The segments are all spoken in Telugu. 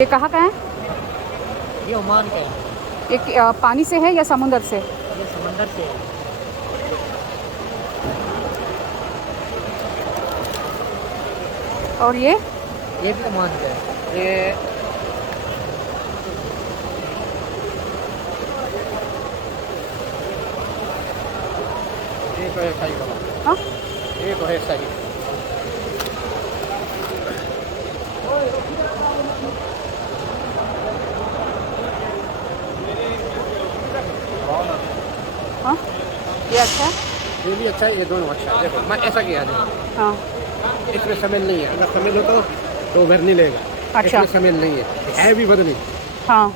ये कहाँ का है? ये ओमान का है। ये पानी से है या समुंदर से? ये समंदर से है। और ये भी ओमान का है। ये तो है सही वाला। हाँ ये तो है सही। हाँ ये अच्छा है। ये भी अच्छा है, ये दोनों अच्छा है। देखो मैं ऐसा किया है, हाँ इसमें समेल नहीं है। अगर समेल होता तो उभर नहीं लेगा। अच्छा। इसमें समेल नहीं है भी बदली। हाँ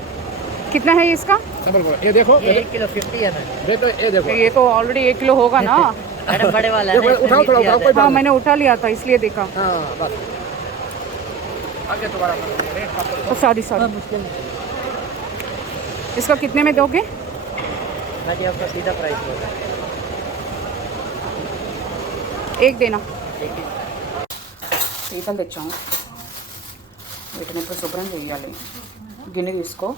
कितना है इसका? डबल को ये देखो, ये 1 किलो 50 है ना। देखो ये देखो। ये तो ऑलरेडी 1 किलो होगा ना। अरे बड़े वाला है देखो, ना, इसमें उठाओ थोड़ा, 50 उठाओ, आता है। कोई हाँ मैंने उठा लिया था इसलिए देखा। हाँ बस आगे दोबारा रेट का सॉरी हाँ, सॉरी। मुश्किल नहीं। इसका कितने में दोगे? मैं जी आपका सीधा प्राइस बोल रहा एक देना। हूँ। పీతలు తెచ్చాము, వీటిని ఇప్పుడు శుభ్రం చేయాలి. గిన్నె తీసుకో.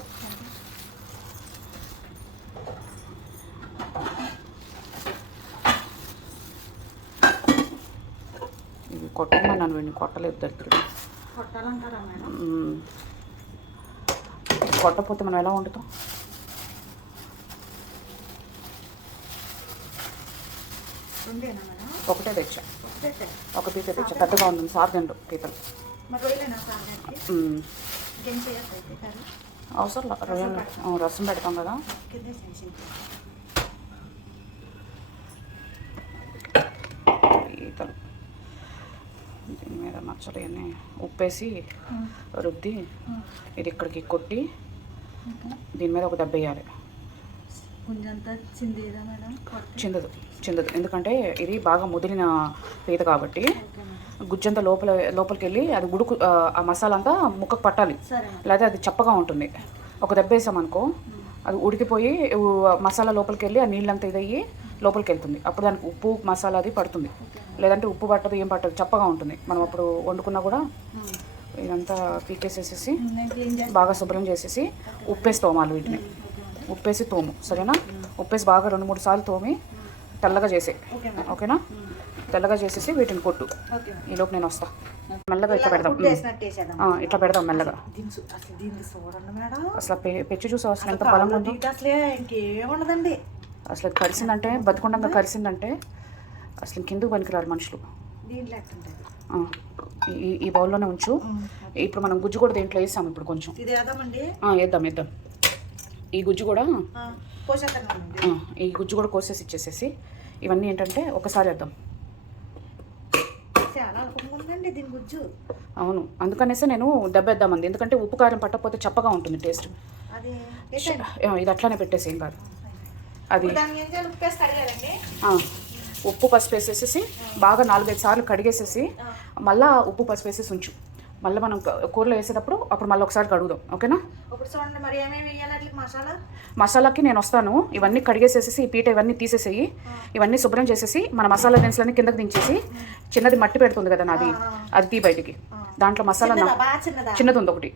ఇవి కొట్టమన్నాను, వీడిని కొట్టలేదు దగ్గర. కొట్టకపోతే మనం ఎలా వండుతాం? ఒకటే తెచ్చా, ఒక పీత తెచ్చా. పెద్దగా ఉంది, సార్జెంట్ పీతలు. అవసరం రొయ్యలు రసం పెడతాం కదా. పీతలు దీని మీద మచ్చలు అన్నీ ఉప్పేసి రుద్ది ఇది ఇక్కడికి కొట్టి దీని మీద ఒక దెబ్బ వేయాలి. చిందదు చిందదు, ఎందుకంటే ఇది బాగా ముదిరిన పీత కాబట్టి గుజ్జంతా లోపలికి వెళ్ళి అది ఉడుకు, ఆ మసాలా అంతా ముక్కకు పట్టాలి, లేదా అది చప్పగా ఉంటుంది. ఒక దెబ్బ వేసామనుకో అది ఉడికిపోయి మసాలా లోపలికి వెళ్ళి ఆ నీళ్ళంతా ఇదయ్యి లోపలికి వెళ్తుంది. అప్పుడు దానికి ఉప్పు మసాలా అది పడుతుంది. లేదంటే ఉప్పు పట్టదు, ఏం పట్టదు, చప్పగా ఉంటుంది. మనం అప్పుడు వండుకున్నా కూడా ఇదంతా పీకేసేసేసి బాగా శుభ్రం చేసేసి ఉప్పేసి తోమాలి. వీటిని ఉప్పేసి తోము, సరేనా? ఉప్పేసి బాగా 2-3 సార్లు తోమి తెల్లగా చేసే, ఓకేనా? తెల్లగా చేసేసి వీటిని కొట్టు. ఈలోపు నేను వస్తా. మెల్లగా ఇట్లా పెడదాం, ఇట్లా పెడదాం మెల్లగా. అసలు పెచ్చు చూసి అసలు ఎంత బలంగా ఉందో. అసలు అది కరిసిందంటే, బతికుండంగా కరిసిందంటే అసలు కిందకు పనికిరారు మనుషులు. ఈ బౌల్లోనే ఉంచు. ఇప్పుడు మనం గుజ్జు కూడా దీంట్లో వేసాము. ఇప్పుడు కొంచెం వేద్దాం. ఈ గుజ్జు కూడా కోసేసి ఇచ్చేసేసి ఇవన్నీ ఏంటంటే ఒకసారి వేద్దాం. అవును, అందుకనేసి నేను దెబ్బేద్దామంది. ఎందుకంటే ఉప్పు కారం పట్టకపోతే చప్పగా ఉంటుంది టేస్ట్. ఇది అట్లానే పెట్టేసి ఏం కాదు. అది ఉప్పు పసుపు వేసేసి బాగా 4-5 సార్లు కడిగేసేసి మళ్ళీ ఉప్పు పసుపు వేసేసి ఉంచు. మళ్ళీ మనం కూరలో వేసేటప్పుడు అప్పుడు మళ్ళీ ఒకసారి కడుగుదాం, ఓకేనా? మసాలాకి నేను వస్తాను. ఇవన్నీ కడిగేసేసి ఈ పీట ఇవన్నీ తీసేసేయి. ఇవన్నీ శుభ్రం చేసేసి మన మసాలా దినుసులన్నీ కిందకి దించేసి చిన్నది మట్టి పెడుతుంది కదా నాది, అది తీ బయటికి. దాంట్లో మసాలా చిన్నది ఉంది,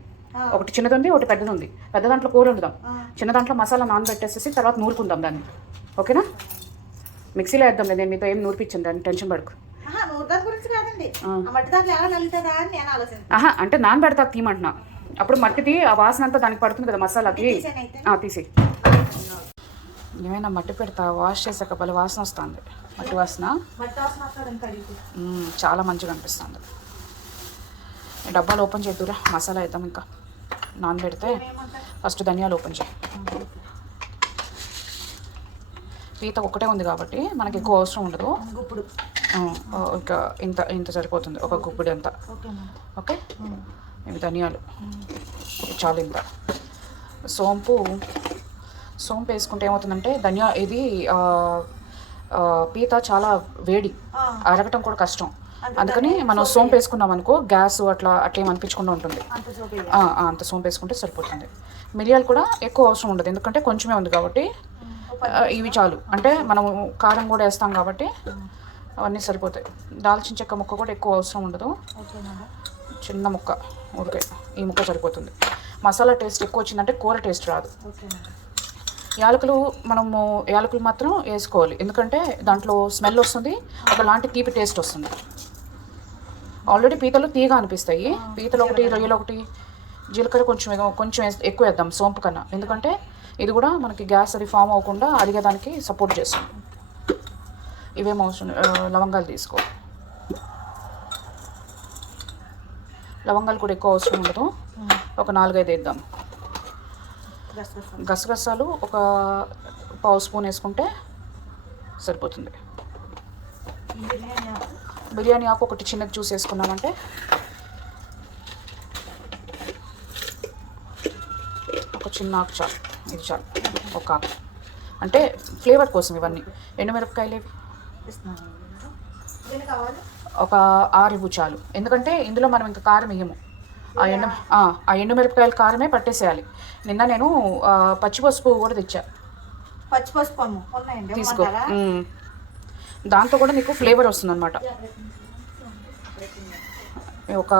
ఒకటి చిన్నది ఉంది, ఒకటి పెద్దది ఉంది. పెద్ద దాంట్లో కూర వండుదాం, చిన్న దాంట్లో మసాలా నానబెట్టేసేసి తర్వాత నూరుకుందాం దాన్ని, ఓకేనా? మిక్సీలో వేద్దాం. నేను మీతో ఏం నూరిపించండి, దాన్ని టెన్షన్ పడకు. అంటే నానబెడతా తీయమంటున్నా. అప్పుడు మట్టిది ఆ వాసన అంతా దానికి పడుతుంది కదా మసాలాకి. తీసి ఏమైనా మట్టి పెడతా, వాష్ చేసాక భలే వాసన వస్తుంది. మట్టి వాసన చాలా మంచిగా అనిపిస్తుంది. డబ్బాలు ఓపెన్ చేద్దురా, మసాలా వేద్దాం. ఇంకా నానబెడితే ఫస్ట్ ధనియాలు ఓపెన్ చేయి. పీత ఒక్కటే ఉంది కాబట్టి మనకి ఎక్కువ అవసరం ఉండదు. ఇంకా ఇంత సరిపోతుంది, ఒక గుప్పిడి అంతా. ఓకే, ఇవి ధనియాలు చాలు. ఇంత సోంపు వేసుకుంటే ఏమవుతుందంటే ఇది పీత చాలా వేడి, అరగటం కూడా కష్టం. అందుకని మనం సోంపు వేసుకున్నాం అనుకో గ్యాస్ అట్లా ఏం అనిపించకుండా ఉంటుంది. అంత సోంపు వేసుకుంటే సరిపోతుంది. మిరియాలు కూడా ఎక్కువ అవసరం ఉండదు, ఎందుకంటే కొంచెమే ఉంది కాబట్టి. ఇవి చాలు, అంటే మనము కారం కూడా వేస్తాం కాబట్టి అవన్నీ సరిపోతాయి. దాల్చిన చెక్క ముక్క కూడా ఎక్కువ అవసరం ఉండదు, చిన్న ముక్క ఓకే, ఈ ముక్క సరిపోతుంది. మసాలా టేస్ట్ ఎక్కువ వచ్చిందంటే కూర టేస్ట్ రాదు. యాలకులు మాత్రం వేసుకోవాలి, ఎందుకంటే దాంట్లో స్మెల్ వస్తుంది, ఒకలాంటి తీపి టేస్ట్ వస్తుంది. ఆల్రెడీ పీతలు తీగ అనిపిస్తాయి. పీతలు ఒకటి, రొయ్యలు ఒకటి, జీలకర్ర కొంచెం ఎక్కువ వేద్దాం సోంపు కన్నా, ఎందుకంటే ఇది కూడా మనకి గ్యాస్ అది ఫామ్ అవ్వకుండా అడిగేదానికి సపోర్ట్ చేస్తుంది. ఇవేం అవసరం, లవంగాలు తీసుకో. లవంగాలు కూడా ఎక్కువ అవసరం ఉండదు, ఒక 4-5 వేద్దాం. గసగసాలు ఒక 1/2 స్పూన్ వేసుకుంటే సరిపోతుంది. బిర్యానీ ఆకు ఒకటి చిన్నది జ్యూస్ వేసుకున్నామంటే ఒక చిన్న ఆకు చాలు, ఇది చాలు, ఒక ఆకు. అంటే ఫ్లేవర్ కోసం ఇవన్నీ. ఎండుమిరపకాయలు ఒక 6 ఇవ్వు చాలు, ఎందుకంటే ఇందులో మనం ఇంకా కారం వేయము. ఆ ఎండుమిరపకాయల కారమే పట్టేసేయాలి. నిన్న నేను పచ్చిపసుపు కూడా తెచ్చా, తీసుకో. దాంతో కూడా నీకు ఫ్లేవర్ వస్తుంది అనమాట. ఒక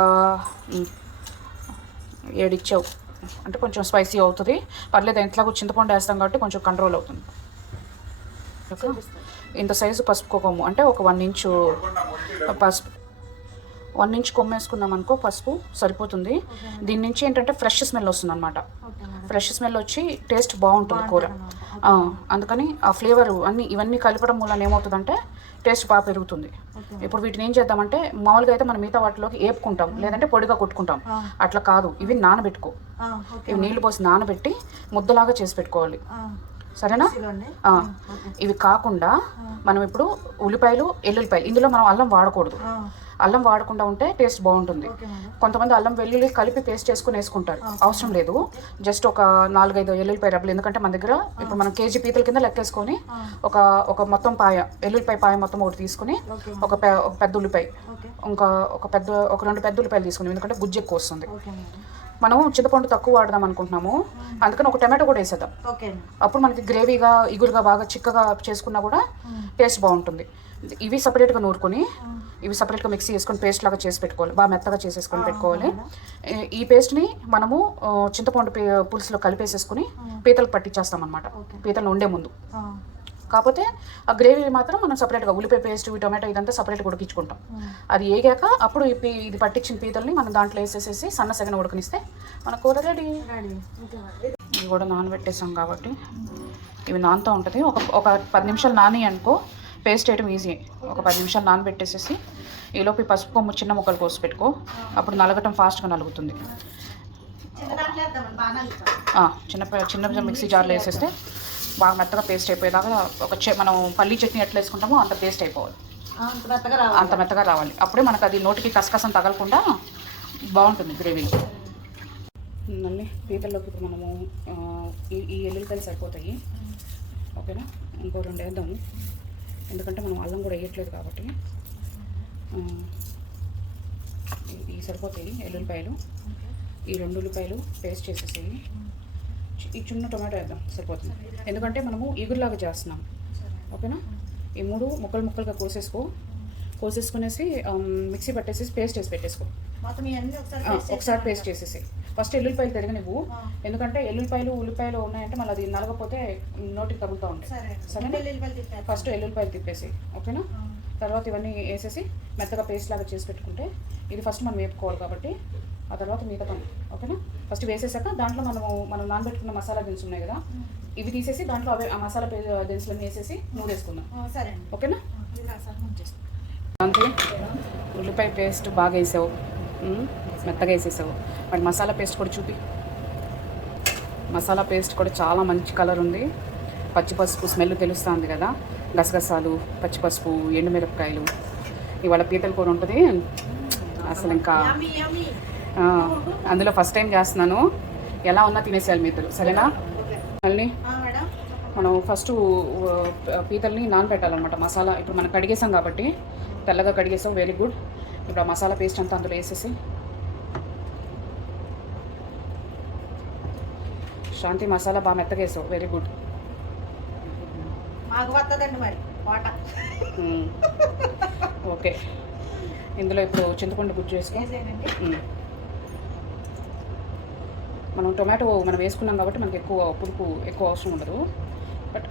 7 ఇచ్చావు అంటే కొంచెం స్పైసీ అవుతుంది, పర్లేదు. ఎట్లాగో చింతపండు వేస్తాం కాబట్టి కొంచెం కంట్రోల్ అవుతుంది. ఇంత సైజు పసుపు కొమ్ము అంటే ఒక 1 ఇంచు పసుపు, 1 ఇంచ్ కొమ్ము వేసుకున్నాం అనుకో పసుపు సరిపోతుంది. దీని నుంచి ఏంటంటే ఫ్రెష్ స్మెల్ వస్తుంది అనమాట. ఫ్రెష్ స్మెల్ వచ్చి టేస్ట్ బాగుంటుంది కూర. అందుకని ఆ ఫ్లేవర్ ఇవన్నీ కలపడం వల్ల ఏమవుతుందంటే టేస్ట్ బాగా పెరుగుతుంది. ఇప్పుడు వీటిని ఏం చేద్దామంటే, మామూలుగా అయితే మనం మిగతా వాటిలోకి వేపుకుంటాం, లేదంటే పొడిగా కొట్టుకుంటాం. అట్లా కాదు, ఇవి నానబెట్టుకో. ఇవి నీళ్లు పోసి నానబెట్టి ముద్దలాగా చేసి పెట్టుకోవాలి, సరేనా? ఇవి కాకుండా మనం ఇప్పుడు ఉల్లిపాయలు, ఎల్లుల్లిపాయలు, ఇందులో మనం అల్లం వాడకూడదు. అల్లం వాడకుండా ఉంటే టేస్ట్ బాగుంటుంది. కొంతమంది అల్లం వెల్లుల్లి కలిపి పేస్ట్ చేసుకుని వేసుకుంటారు, అవసరం లేదు. జస్ట్ ఒక 4-5 ఎల్లుల్లిపాయ రబ్బలు, ఎందుకంటే మన దగ్గర ఇప్పుడు మనం కేజీ పీతల కింద లెక్కేసుకొని ఒక మొత్తం ఎల్లుల్లిపాయ పాయ మొత్తం ఒకటి తీసుకుని, ఒక పెద్ద ఉల్లిపాయ, ఇంకా ఒక 2 పెద్ద ఉల్లిపాయలు తీసుకుని, ఎందుకంటే గుజ్జు ఎక్కువ వస్తుంది. మనం చింతపండు తక్కువ వాడదాం అనుకుంటున్నాము, అందుకని ఒక టమాటో కూడా వేసేద్దాం. అప్పుడు మనకి గ్రేవీగా ఇగురుగా బాగా చిక్కగా చేసుకున్నా కూడా టేస్ట్ బాగుంటుంది. ఇవి సపరేట్గా నూరుకొని, ఇవి సపరేట్గా మిక్సీ చేసుకొని పేస్ట్ లాగా చేసి పెట్టుకోవాలి, బాగా మెత్తగా చేసేసుకొని పెట్టుకోవాలి. ఈ పేస్ట్ని మనము చింతపండు పులుసులో కలిపేసేసుకుని పీతలకు పట్టించేస్తాం అన్నమాట, పీతలు వండే ముందు. కాకపోతే ఆ గ్రేవీ మాత్రం మనం సపరేట్గా ఉల్లిపాయ పేస్ట్, టొమాటో ఇదంతా సపరేట్గా ఉడికించుకుంటాం. అది వేగాక అప్పుడు ఇది పట్టించిన పీతల్ని మనం దాంట్లో వేసేసేసి సన్న సెగన ఉడకనిస్తే మన కూర రెడీ. ఇవి కూడా నానబెట్టేసాం కాబట్టి ఇవి నానుతూ ఉంటుంది. ఒక 10 నిమిషాలు నాని అనుకో, పేస్ట్ వేయడం ఈజీ. ఒక 10 నిమిషాలు నానబెట్టేసేసి ఈలోపు పసుపు కొమ్ము చిన్న ముక్కలు కోసి పెట్టుకో, అప్పుడు నలగటం ఫాస్ట్గా నలుగుతుంది. చిన్న మిక్సీ జార్లో వేసేస్తే బాగా మెత్తగా పేస్ట్ అయిపోయేదాకా మనం పల్లీ చట్నీ ఎట్లా వేసుకుంటామో అంత పేస్ట్ అయిపోవాలి, అంత మెత్తగా రావాలి. అప్పుడే మనకు అది నోటికి కసకసం తగలకుండా బాగుంటుంది గ్రేవీలో. మళ్ళీ పీతల్లోకి ఇప్పుడు మనము ఈ ఎల్లుల్లిపాయలు సరిపోతాయి, ఓకేనా? ఇంకో 2 వేద్దాము, ఎందుకంటే మనం అల్లం కూడా వేయట్లేదు కాబట్టి. ఈ సరిపోతాయి ఎల్లుల్లిపాయలు. ఈ 2 ఉల్లిపాయలు పేస్ట్ చేసేసి ఈ చిన్న టొమాటో వేద్దాం, సరిపోతుంది. ఎందుకంటే మనము ఈగురులాగా చేస్తున్నాం, ఓకేనా? ఈ 3 ముక్కలుగా కోసేసుకునేసి మిక్సీ పట్టేసేసి పేస్ట్ వేసి పెట్టేసుకో. ఒకసారి పేస్ట్ చేసేసి ఫస్ట్ ఎల్లుల్లిపాయలు తిరగనివ్వు, ఎందుకంటే ఉల్లిపాయలు ఉన్నాయంటే మళ్ళీ అది నలగపోతే నోటికి తగులుతూ ఉంటాయి, సరేనా? ఫస్ట్ ఎల్లుల్లిపాయలు తిప్పేసి, ఓకేనా? తర్వాత ఇవన్నీ వేసేసి మెత్తగా పేస్ట్ లాగా చేసి పెట్టుకుంటే, ఇది ఫస్ట్ మనం వేపుకోవాలి కాబట్టి ఆ తర్వాత మిగతా పని, ఓకేనా? ఫస్ట్ వేసేసాక దాంట్లో మనం నానబెట్టుకున్న మసాలా దినుసులు ఉన్నాయి కదా, ఇవి తీసేసి దాంట్లో ఆ మసాలా దినుసులన్నీ వేసేసి వేసుకుందాం, ఓకేనా? అంతే. ఉల్లిపాయ పేస్ట్ బాగా వేసావు, మెత్తగా వేసేసావు. మరి మసాలా పేస్ట్ కూడా చూపి. మసాలా పేస్ట్ కూడా చాలా మంచి కలర్ ఉంది. పచ్చిపసుపు స్మెల్ తెలుస్తుంది కదా, గసగసాలు, పచ్చిపసుపు, ఎండుమిరపకాయలు, ఇవాళ పీతల కూర ఉంటుంది అసలు. ఇంకా అందులో ఫస్ట్ టైం చేస్తున్నాను, ఎలా ఉన్నా తినేసేయాలి మీ ఇద్దరు, సరేనా? మళ్ళీ మనం ఫస్ట్ పీతల్ని నానబెట్టాలన్నమాట. మసాలా ఇప్పుడు మనం కడిగేసాం కాబట్టి, తెల్లగా కడిగేసాం, వెరీ గుడ్. ఇప్పుడు ఆ మసాలా పేస్ట్ అంతా అందులో వేసేసి, శాంతి మసాలా బాగా మెత్తగా వేసావు, వెరీ గుడ్. ఓకే, ఇందులో ఇప్పుడు చింతపండు గుజ్జు వేసుకో. మనం టొమాటో మనం వేసుకున్నాం కాబట్టి మనకి ఎక్కువ పులుపు ఎక్కువ అవసరం ఉండదు. బట్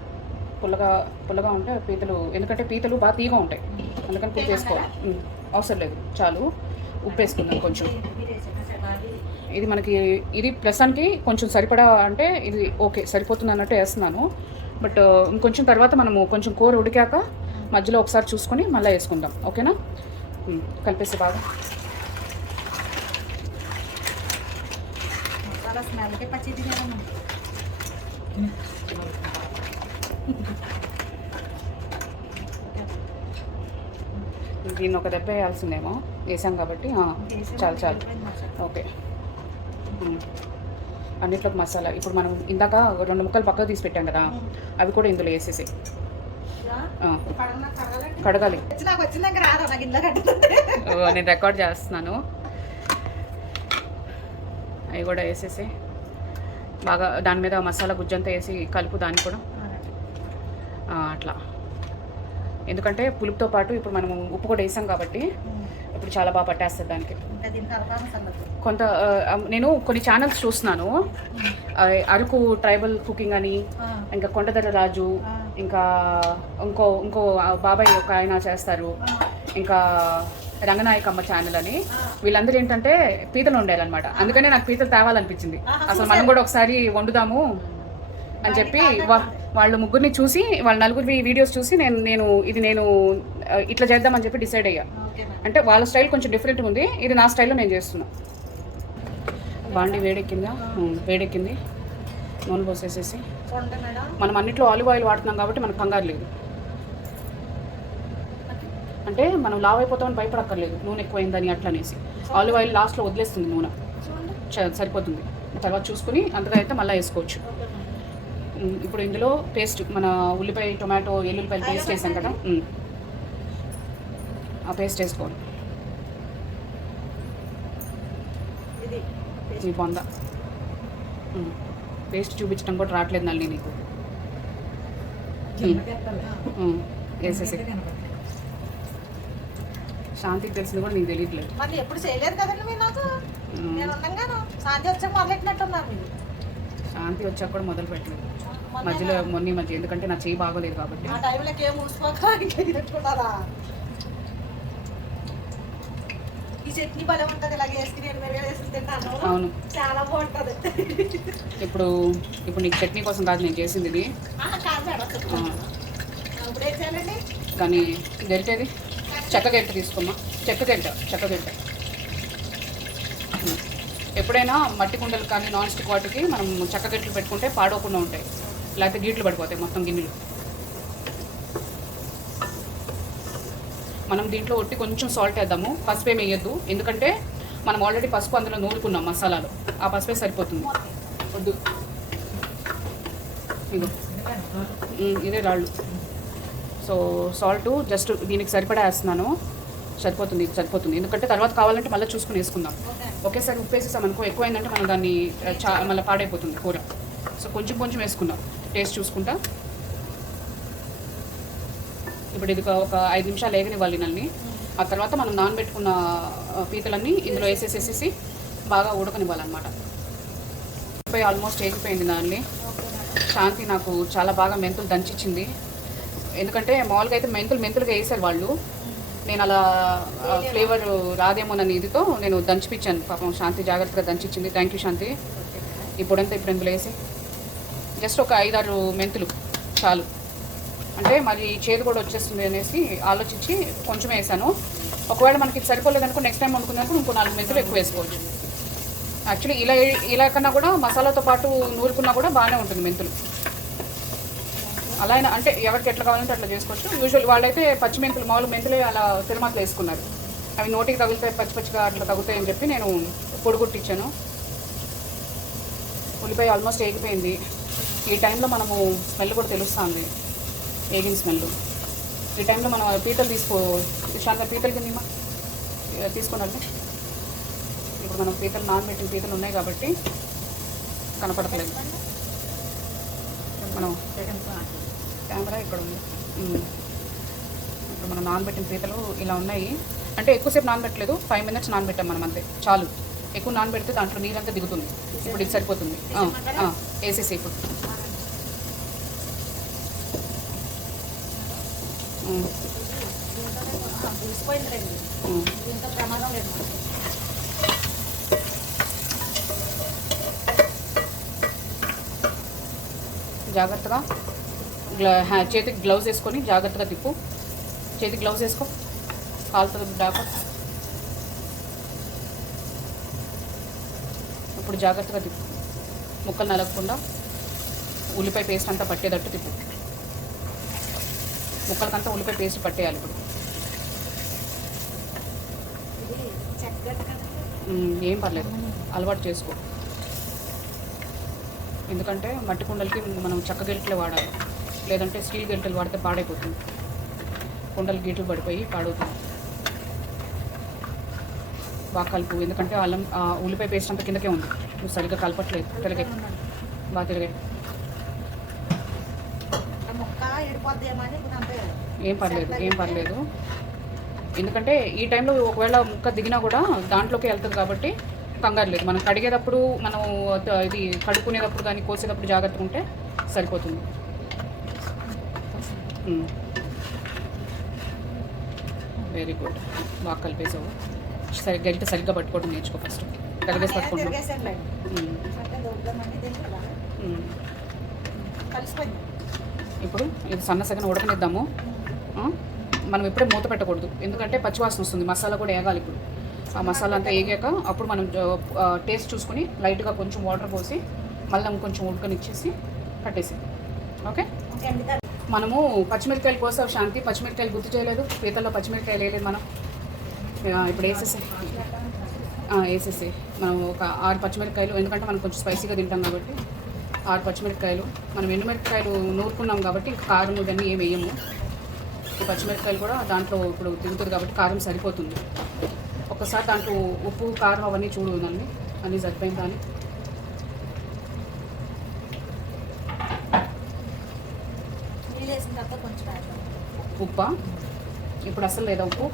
పుల్లగా ఉంటే పీతలు, ఎందుకంటే పీతలు బాగా తీగా ఉంటాయి, అందుకని పులుపు వేసుకోవాలి. అవసరం లేదు, చాలు. ఉప్పు వేసుకుందాం కొంచెం. ఇది మనకి ఇది ప్రస్తుతానికి కొంచెం సరిపడా, అంటే ఇది ఓకే సరిపోతుంది అన్నట్టు వేస్తున్నాను. బట్ ఇంకొంచెం తర్వాత మనము కొంచెం కూర ఉడికాక మధ్యలో ఒకసారి చూసుకొని మళ్ళీ వేసుకుందాం. ఓకేనా? కలిపేసి బాగా. దీన్ని ఒక దెబ్బ వేయాల్సిందేమో, వేసాం కాబట్టి చాలు. ఓకే. అన్నిట్లోకి మసాలా ఇప్పుడు మనం ఇందాక 2 ముక్కలు పక్కకు తీసి పెట్టాం కదా, అవి కూడా ఇందులో వేసేసి కడగాలి. నేను రికార్డ్ చేస్తున్నాను. అవి కూడా వేసేసి బాగా దాని మీద మసాలా గుజ్జంతా వేసి కలుపు దాన్ని కూడా అట్లా. ఎందుకంటే పులుపుతో పాటు ఇప్పుడు మనం ఉప్పు కూడా వేసాం కాబట్టి ఇప్పుడు చాలా బాగా పట్టేస్తుంది దానికి. నేను కొన్ని ఛానల్స్ చూస్తున్నాను, అరకు ట్రైబల్ కుకింగ్ అని, ఇంకా కొండదర రాజు, ఇంకా ఇంకో బాబాయ్ ఒక ఆయన చేస్తారు, ఇంకా రంగనాయకమ్మ ఛానల్ అని. వీళ్ళందరూ ఏంటంటే పీతలు వండాలన్నమాట. అందుకనే నాకు పీతలు తేవాలనిపించింది. అసలు మనం కూడా ఒకసారి వండుదాము అని చెప్పి వాళ్ళు ముగ్గురిని చూసి, వాళ్ళ నలుగురి వీడియోస్ చూసి నేను ఇట్లా చేద్దామని చెప్పి డిసైడ్ అయ్యా. అంటే వాళ్ళ స్టైల్ కొంచెం డిఫరెంట్గా ఉంది, ఇది నా స్టైల్లో నేను చేస్తున్నా. బాండి వేడెక్కింది, నూనె పోసేసేసి. మనం అన్నిట్లో ఆలివ్ ఆయిల్ వాడుతున్నాం కాబట్టి మనకు కంగారు లేదు. అంటే మనం లావ్ అయిపోతామని భయపడక్కర్లేదు, నూనె ఎక్కువైందని అట్లా అనేసి. ఆలివ్ ఆయిల్ లాస్ట్లో వదిలేస్తుంది నూనె, సరిపోతుంది. తర్వాత చూసుకుని అంతగా అయితే మళ్ళీ వేసుకోవచ్చు. ఇప్పుడు ఇందులో పేస్ట్, మన ఉల్లిపాయ టొమాటో ఎల్లుల్లిపాయలు పేస్ట్ వేసాం కదా, ఆ పేస్ట్ వేసుకోవాలి. ఈ బొంద పేస్ట్ చూపించడం కూడా రావట్లేదు నల్లి నీకు. వేసేసి శాంతికి తెలిసింది కూడా నీకు తెలియట్లేదు. ఎప్పుడు చేయలేదు కదండి మీరు నాకు. శాంతి వచ్చాక మొదలెట్టినట్టున్నారు మీరు. శాంతి వచ్చాక కూడా మొదలు పెట్టలేదు మధ్యలో, మధ్య, ఎందుకంటే నా చేయి బాగోలేదు కాబట్టి. ఆ టైంలోకి ఏం ముడుచుకోకుండా ఈ చట్నీ భలే ఉంటుంది, ఇలాగే వేసుకుని వేసి తింటాను. అవును, చాలా బాగుంటుంది. ఇప్పుడు నీకు చట్నీ కోసం కాదు నేను చేసింది ఇది. ఇప్పుడు ఏం చేయాలండి? కానీ గెరిటేది చెక్క గెరిట తీసుకోమ్మా. చెక్క గెరిట ఎప్పుడైనా మట్టి కుండలు కానీ నాన్ స్టిక్ వాటికి మనం చెక్క గెట్లు పెట్టుకుంటే పాడవకుండా ఉంటాయి, లేకపోతే గీట్లు పడిపోతాయి మొత్తం గిన్నెలు. మనం దీంట్లో ఒట్టి కొంచెం సాల్ట్ వేద్దాము, పసుపు ఏమి వేయద్దు, ఎందుకంటే మనం ఆల్రెడీ పసుపు అందులో నూరుకున్నాం మసాలాలో, ఆ పసుపే సరిపోతుంది. వద్దు, ఇదే రాళ్ళు. సో సాల్ట్ జస్ట్ దీనికి సరిపడా వేస్తున్నాను, సరిపోతుంది. ఎందుకంటే తర్వాత కావాలంటే మళ్ళీ చూసుకుని వేసుకుందాం. ఒకేసారి ఉప్పు వేసేసాం అనుకో, ఎక్కువైందంటే మనం దాన్ని మళ్ళీ పాడైపోతుంది కూర. సో కొంచెం వేసుకుందాం, టేస్ట్ చూసుకుంటా. ఇప్పుడు ఇది ఒక 5 నిమిషాలు వేగనివ్వాలి నల్ని. ఆ తర్వాత మనం నానబెట్టుకున్న పీతలన్నీ ఇందులో వేసేసేసి బాగా ఉడకనివ్వాలన్నమాట. ఆల్మోస్ట్ వేగిపోయింది దాన్ని. శాంతి నాకు చాలా బాగా మెంతులు దంచిచ్చింది, ఎందుకంటే మామూలుగా అయితే మెంతులుగా వేసారు వాళ్ళు. నేను అలా ఫ్లేవర్ రాదేమోనని ఇదితో నేను దంచిపించాను. పాపం శాంతి జాగ్రత్తగా దంచిచ్చింది. థ్యాంక్ యూ శాంతి. ఇప్పుడు ఇందులో వేసి జస్ట్ ఒక 5-6 మెంతులు చాలు. అంటే మరి చేదు కూడా వచ్చేస్తుంది అనేసి ఆలోచించి కొంచెం వేసాను. ఒకవేళ మనకి ఇది సరిపోలేదు అనుకో, నెక్స్ట్ టైం వండుకున్నప్పుడు ఇంకో 4 మెంతులు ఎక్కువ వేసుకోవచ్చు. యాక్చువల్లీ ఇలా కన్నా కూడా మసాలాతో పాటు నూరుకున్నా కూడా బాగానే ఉంటుంది మెంతులు. అలా అయినా అంటే ఎవరికి ఎట్లా కావాలంటే అట్లా చేసుకోవచ్చు. యూజువల్ వాళ్ళైతే పచ్చిమెంతులు, మామూలు మెంతులే అలా తిరుమతలు వేసుకున్నారు. అవి నోటికి తగులుతాయి, పచ్చిగా అట్లా తగులుతాయి అని చెప్పి నేను పొడి కొట్టించాను. ఉల్లిపాయ ఆల్మోస్ట్ వేగిపోయింది. ఈ టైంలో మనము స్మెల్ కూడా తెలుస్తుంది, వేగిన స్మెల్. ఈ టైంలో మనం పీతలు శాంత పీతలు కింద తీసుకున్నట్టు. ఇప్పుడు మనం పీతలు నానబెట్టిన పీతలు ఉన్నాయి కాబట్టి కనపడట్లేదు. మనం కెమెరా ఇక్కడ ఉంది. ఇప్పుడు మనం నానబెట్టిన పీతలు ఇలా ఉన్నాయి. అంటే ఎక్కువసేపు నానబెట్టలేదు, 5 minutes నానబెట్టాం మనం, అంతే చాలు. ఎక్కువ నానబెడితే దాంట్లో నీరంతా దిగుతుంది. ఇప్పుడు ఇది సరిపోతుంది. వేసేసి ఇప్పుడు పులిసిపోయిందండి. దీంతో ప్రమాదం లేదు. జాగ్రత్తగా చేతికి గ్లౌజ్ వేసుకొని జాగ్రత్తగా తిప్పు. చేతికి గ్లౌజ్ వేసుకో, కాలుతుంది డాక. ఇప్పుడు జాగ్రత్తగా తిప్పు, ముక్కలు నలగకుండా ఉల్లిపాయ పేస్ట్ అంతా పట్టేటట్టు తిప్పు. ముక్కలకంతా ఉల్లిపాయ పేస్ట్ పట్టేయాలి ఇప్పుడు. ఏం పర్లేదు, అలవాటు చేసుకో. ఎందుకంటే మట్టి కుండలకి మనం చెక్క గెరిటలే వాడాలి, లేదంటే స్టీల్ గెరిటలు వాడితే పాడైపోతుంది. కుండలు గీటలు పడిపోయి పాడవుతుంది. బాగా కలుపు, ఎందుకంటే అల్లం ఉల్లిపాయ పేస్ట్ అంతా కిందకే ఉంది, నువ్వు సరిగ్గా కలపట్లేదు. తిరగే, బాగా తిరగే. ఏం పర్లేదు, ఏం పర్లేదు. ఎందుకంటే ఈ టైంలో ఒకవేళ ముక్క దిగినా కూడా దాంట్లోకి వెళ్తుంది కాబట్టి కంగారు లేదు. మనం కడిగేటప్పుడు, మనం ఇది కడుక్కునేటప్పుడు కానీ కోసేటప్పుడు జాగ్రత్తగా ఉంటే సరిపోతుంది. వెరీ గుడ్, బాగా కలిపేసావు. గరిట సరిగ్గా పట్టుకోవడం నేర్చుకో ఫస్ట్. కలిగేసి పట్టుకుంటాం. ఇప్పుడు ఇది సన్నసగన ఉడకనిద్దాము. మనం ఎప్పుడే మూత పెట్టకూడదు, ఎందుకంటే పచ్చివాసన వస్తుంది. మసాలా కూడా వేగాలి. ఇప్పుడు ఆ మసాలా అంతా వేగాక అప్పుడు మనం టేస్ట్ చూసుకొని లైట్గా కొంచెం వాటర్ పోసి మళ్ళీ కొంచెం ఉడకనిచ్చేసి కట్టేసి. ఓకే, మనము పచ్చిమిరకాయలు కోసావు శాంతి. పచ్చిమిరకాయలు గుర్తు చేయలేదు, పీతల్లో పచ్చిమిరకాయలు వేయలేదు మనం. ఇప్పుడు వేసేసి మనం ఒక 6 పచ్చిమిరకాయలు, ఎందుకంటే మనం కొంచెం స్పైసీగా తింటాం కాబట్టి 6 పచ్చిమిరకాయలు. మనం ఎండుమిరపకాయలు నూరుకున్నాం కాబట్టి ఇంకా కారం ఇవన్నీ ఏమి వేయము. ఈ పచ్చిమిరపకాయలు కూడా దాంట్లో ఇప్పుడు తిరుగుతుంది కాబట్టి కారం సరిపోతుంది. ఒకసారి దాంట్లో ఉప్పు కారం అవన్నీ చూడు, అన్నీ సరిపోయిందా అని. ఉప్ప ఇప్పుడు అసలు లేదా ఉప్పు?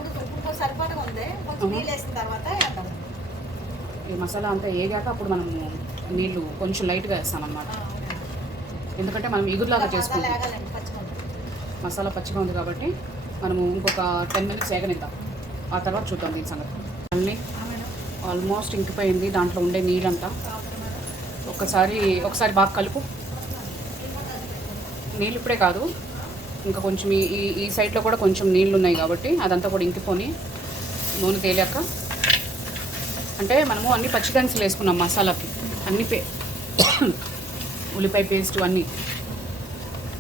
ఈ మసాలా అంతా వేగాక అప్పుడు మనం నీళ్ళు కొంచెం లైట్గా వేస్తామన్నమాట. ఎందుకంటే మనం ఇగురులాగా చేసుకుంటాం. మసాలా పచ్చిగా ఉంది కాబట్టి మనము ఇంకొక 10 minutes వేగనిద్దాం. ఆ తర్వాత చూద్దాం దీని సంగతి. అన్నీ ఆల్మోస్ట్ ఇంకిపోయింది దాంట్లో ఉండే నీళ్ళంతా. ఒకసారి బాగా కలుపు. నీళ్ళు ఇప్పుడే కాదు, ఇంకా కొంచెం ఈ సైడ్లో కూడా కొంచెం నీళ్ళు ఉన్నాయి కాబట్టి అదంతా కూడా ఇంకిపోని నూనె తేలాక. అంటే మనము అన్ని పచ్చిదనుసులు వేసుకున్నాం మసాలాకి, అన్ని ఉల్లిపాయ పేస్ట్ అన్నీ.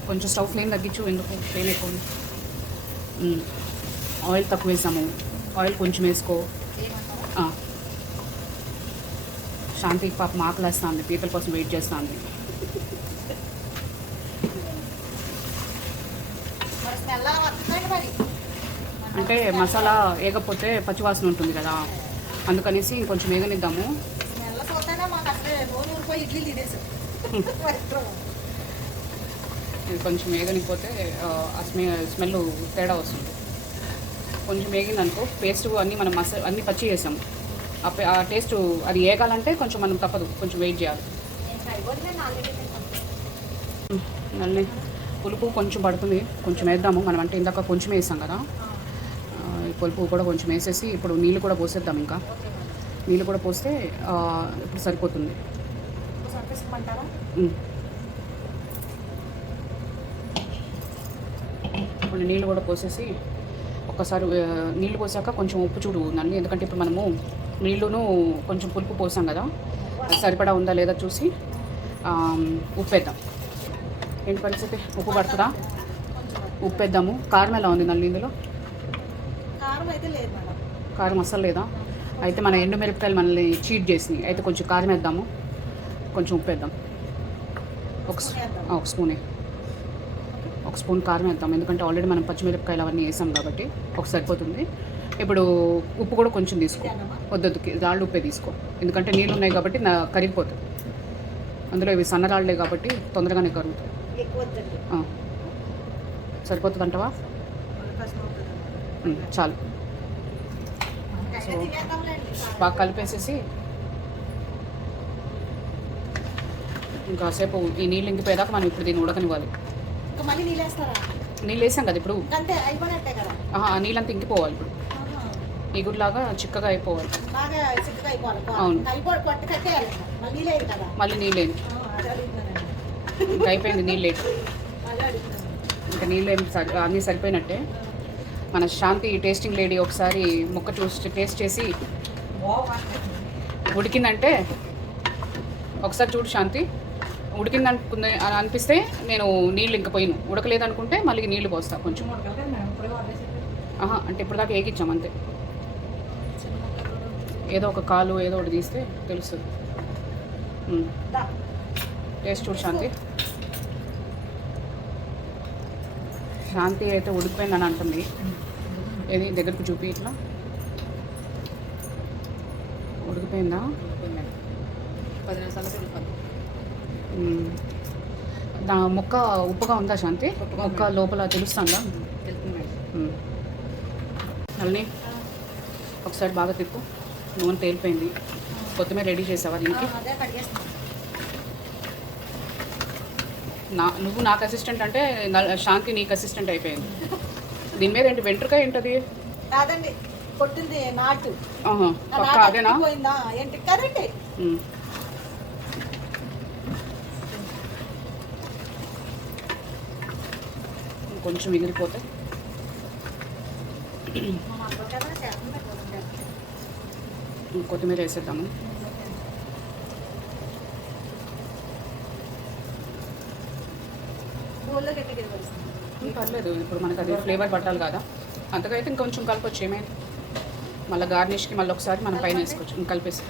కొంచెం స్టవ్ ఫ్లేమ్ తగ్గించు, ఎందుకు ఫ్లేమ్ ఎక్కువ. ఆయిల్ తక్కువ వేసాము, ఆయిల్ కొంచెం వేసుకో. శాంతి పాప ఆకలేస్తుంది, పీపుల్ కోసం వెయిట్ చేస్తుంది. అంటే మసాలా వేగపోతే పచ్చివాసన ఉంటుంది కదా, అందుకనేసి కొంచెం వేగనిద్దాము. ఇది కొంచెం వేగనిపోతే ఆ స్మెల్ తేడా వస్తుంది. కొంచెం వేగిందనుకో, పేస్ట్ అన్నీ మనం అన్నీ పచ్చి చేసాము. ఆ టేస్ట్ అది వేగాలంటే కొంచెం మనం తప్పదు, కొంచెం వెయిట్ చేయాలి. మళ్ళీ పులుపు కొంచెం పడుతుంది, కొంచెం వేద్దాము మనం. అంటే ఇందాక కొంచెం వేసాం కదా, పులుపు కూడా కొంచెం వేసేసి ఇప్పుడు నీళ్ళు కూడా పోసేద్దాం. ఇంకా నీళ్ళు కూడా పోస్తే ఇప్పుడు సరిపోతుంది. ఇప్పుడు నీళ్ళు కూడా పోసేసి ఒక్కసారి నీళ్ళు పోసాక కొంచెం ఉప్పు చూడు ఉందండి. ఎందుకంటే ఇప్పుడు మనము నీళ్ళును కొంచెం పులుపు పోసాం కదా, సరిపడా ఉందా లేదా చూసి ఉప్పు వేద్దాం. ఏంటి పరిస్థితి, ఉప్పు పడుతుందా? ఉప్పు వేద్దాము. కారం ఎలా ఉంది నల్లి ఇందులో? కారం అస్సలు లేదా? అయితే మన ఎండుమిరపకాయలు మనల్ని చీట్ చేసినాయి. అయితే కొంచెం కారం వేద్దాము, కొంచెం ఉప్పు వేద్దాం. ఒక స్పూన్ కారం వేద్దాం, ఎందుకంటే ఆల్రెడీ మనం పచ్చిమిరపకాయలు అవన్నీ వేసాం కాబట్టి ఒక సరిపోతుంది. ఇప్పుడు ఉప్పు కూడా కొంచెం తీసుకో, వద్దొద్దు రాళ్ళు ఉప్పే తీసుకో, ఎందుకంటే నీళ్ళు ఉన్నాయి కాబట్టి కరిగిపోతుంది. అందులో ఇవి సన్నరాళ్ళే కాబట్టి తొందరగానే కరుగుతాయి. సరిపోతుంది అంటవా? చాలు. సో బాగా కలిపేసేసి ఇంకాసేపు ఈ నీళ్ళు ఇంకిపోయేదాకా మనం ఇప్పుడు దీన్ని ఉడకనివ్వాలి. ఇంకా మళ్ళీ నీళ్ళు వేస్తారా? నీళ్ళు వేసాం కదా ఇప్పుడు. అంతే అయిపోయినట్టే కదా. ఆ నీళ్ళంతా ఇంకిపోవాలి ఇప్పుడు. ఆహా. ఇగురులాగా చిక్కగా అయిపోవాలి. బాగా చిక్కగా అయిపోవాలి. అవును. అయిపోయి పట్టు కట్టేయాలి. మళ్ళీ లేదు కదా. మళ్ళీ నీళ్ళేది అదే అడుగుతున్నానండి. ఇంకా అయిపోయింది నీళ్ళు. అదే అడుగుతున్నాను. ఇంకా నీళ్ళు ఏమి అన్నీ సరిపోయినట్టే. మన శాంతి టేస్టింగ్ లేడీ ఒకసారి ముక్క టేస్ట్ చేసి ఉడికిందంటే ఒకసారి చూడు శాంతి, ఉడికిందనుకుంది అని అనిపిస్తే నేను నీళ్ళు ఇంకా పోయిను, ఉడకలేదనుకుంటే మళ్ళీ నీళ్ళు పోస్తా కొంచెం. అంటే ఇప్పుడు దాకా ఏగిచ్చాం అంతే. ఏదో ఒక కాలు ఏదో ఒకటి తీస్తే తెలుస్తుంది. టేస్ట్ చూడు శాంతి. శాంతి అయితే ఉడికిపోయిందని అంటుంది. ఏది దగ్గరకు చూపి ఇట్లా. ఉడికిపోయిందా? 10 నిమిషాలు ముక్క ఉప్పుగా ఉందా శాంతి? ముక్క లోపల తెలుస్తుందా? అలానే ఒకసారి బాగా తిప్పు. నూనె తేలిపోయింది. కొత్తిమీర రెడీ చేసావా దీనికి? అదే కడిగేస్తాను. నువ్వు నాకు అసిస్టెంట్ అంటే శాంతి నీకు అసిస్టెంట్ అయిపోయింది. దీని మీద ఏంటి వెంట్రుక ఏంటది? కాదండి, కొట్టింది నాటు. పక్క అదేనా? పోయిందా ఏంటి? కరెంట్. కొంచెం ఎగిరిపోతే కొత్తిమీర వేసేద్దాము. పర్లేదు, ఇప్పుడు మనకు అది ఫ్లేవర్ పట్టాలి కదా, అంతకైతే ఇంకొంచెం కలపచ్చు. ఏమైంది, మళ్ళీ గార్నిష్కి మళ్ళీ ఒకసారి మనం పైన వేసుకోవచ్చు. ఇంక కలిపేసి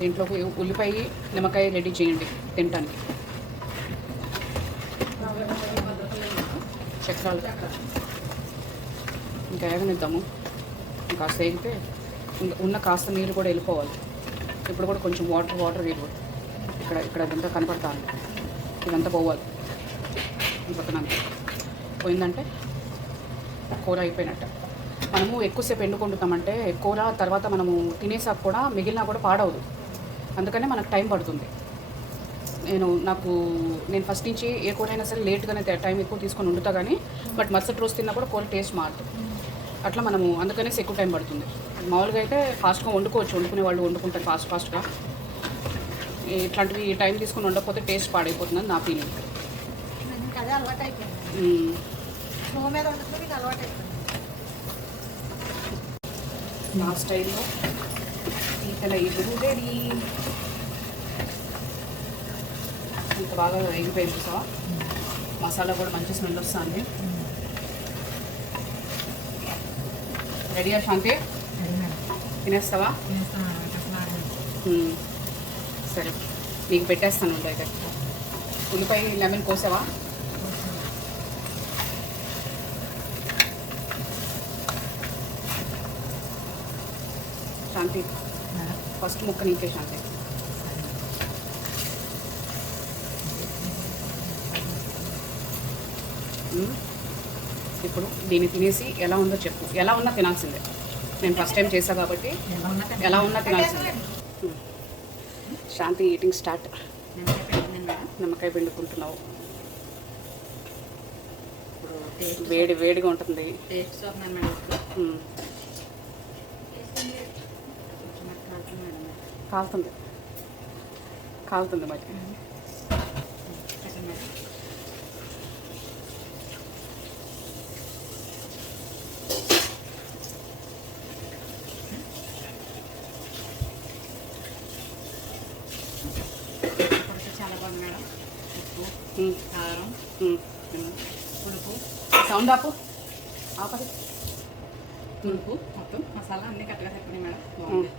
దీంట్లోకి ఉల్లిపాయ నిమ్మకాయ రెడీ చేయండి తినటానికి. చక్రాలు ఇంకా ఏమనిద్దాము. కాస్త వేగితే ఉన్న కాస్త నీళ్ళు కూడా వెళ్ళిపోవాలి. ఇప్పుడు కూడా కొంచెం వాటర్ వేయకూడదు. ఇక్కడ ఇదంతా కనపడతాను, ఇదంతా పోవాలి. ఈ పక్కన పోయిందంటే కూర అయిపోయినట్టు. మనము ఎక్కువసేపు ఎండుకుంటున్నామంటే కూర తర్వాత మనము తినేసాక కూడా మిగిలినా కూడా పాడవదు, అందుకనే మనకు టైం పడుతుంది. నేను ఫస్ట్ నుంచి ఏ కూర అయినా సరే లేట్గానే టైం ఎక్కువ తీసుకొని వండుతా కానీ, బట్ మరుసటి రోజు తిన్నా కూడా కూర టేస్ట్ మారుతుంది. అట్లా మనము అందుకనే ఎక్కువ టైం పడుతుంది. మామూలుగా అయితే ఫాస్ట్గా వండుకోవచ్చు, వండుకునే వాళ్ళు వండుకుంటారు ఫాస్ట్గా. ఇట్లాంటివి టైం తీసుకొని వండకపోతే టేస్ట్ పాడైపోతుందని నా ఫీలింగ్. అదే అలవాటు అయిపోయింది. స్లో మీద వండుతుంది, మీకు అలవాటు అయిపోయింది. నా స్టైల్లో పీతల ఎగురు రెడీ. ఇంత బాగా ఎగిపోయింది చూసావా? మసాలా కూడా మంచి స్మెల్ వస్తుంది. రెడీయా శాంతి? తినేస్తావా? సరే, నీకు పెట్టేస్తాను అయితే. ఉల్లిపాయ లెమన్ కోసావా? శాంతి ఫస్ట్ ముక్క నీకే శాంతి. ఇప్పుడు దీన్ని తినేసి ఎలా ఉందో చెప్పు. ఎలా ఉన్నా తినాల్సిందే. నేను ఫస్ట్ టైం చేసా కాబట్టి ఎలా ఉన్నా తినాల్సిందే. శాంతి ఈటింగ్ స్టార్ట్. నిమ్మకాయ పిండుకుంటున్నావు. వేడిగా ఉంటుంది. కాలుతుంది మరి. చాలా బాగుంది మేడం. ఉప్పు, కారం, పులుపు, సౌండ్ ఆపది. పులుపు మొత్తం మసాలా అన్నీ కరెక్ట్గా చెప్పండి మేడం. బాగుంది.